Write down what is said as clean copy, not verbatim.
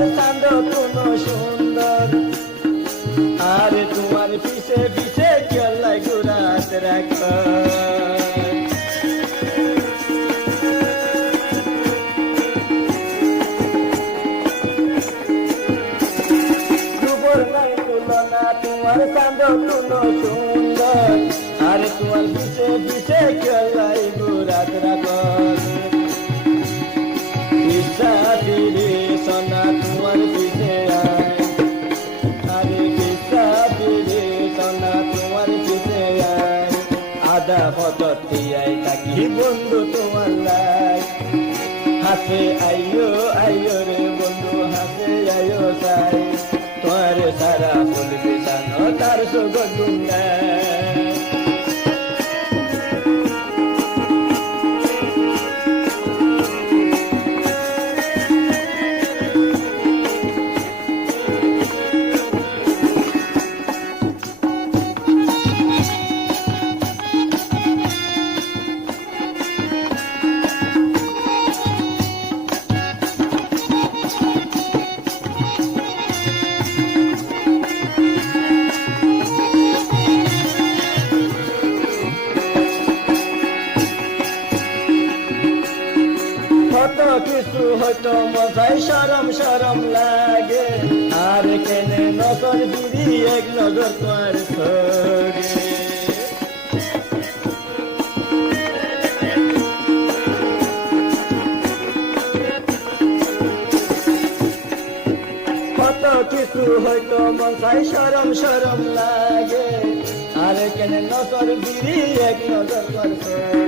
তোমার চাঁদ কোনো সুন্দর, আরে তোমার পিছে পিছে খেলাই ঘুরাত রাখ। তোমার চাঁদ কোনো সুন্দর, আরে তোমার পিছে পিছে খেলাই ঘুরাত রাখ। কিসা ফিরে সোনা তোমার পিছে আয়, আরে কিসা ফিরে সোনা তোমার পিছে আয়। আধা পথে আই থাকি বন্ধু তোমার লাই, হাসে আইয়ো আইয়ো রে বন্ধু হাসে আইয়ো সাই। তোমার সারা বলবে জানো তার সুগন্ধ নাই। কত কিছু হয়তো মজাই সরম সরম লাগে, আর কেনে নজর দিদি এক নজর তোমার সঙ্গে। কত কিছু হয়তো মজাই সরম সরম লাগে, আর কেনে নজর দিদি এক নজর তোমার সঙ্গে।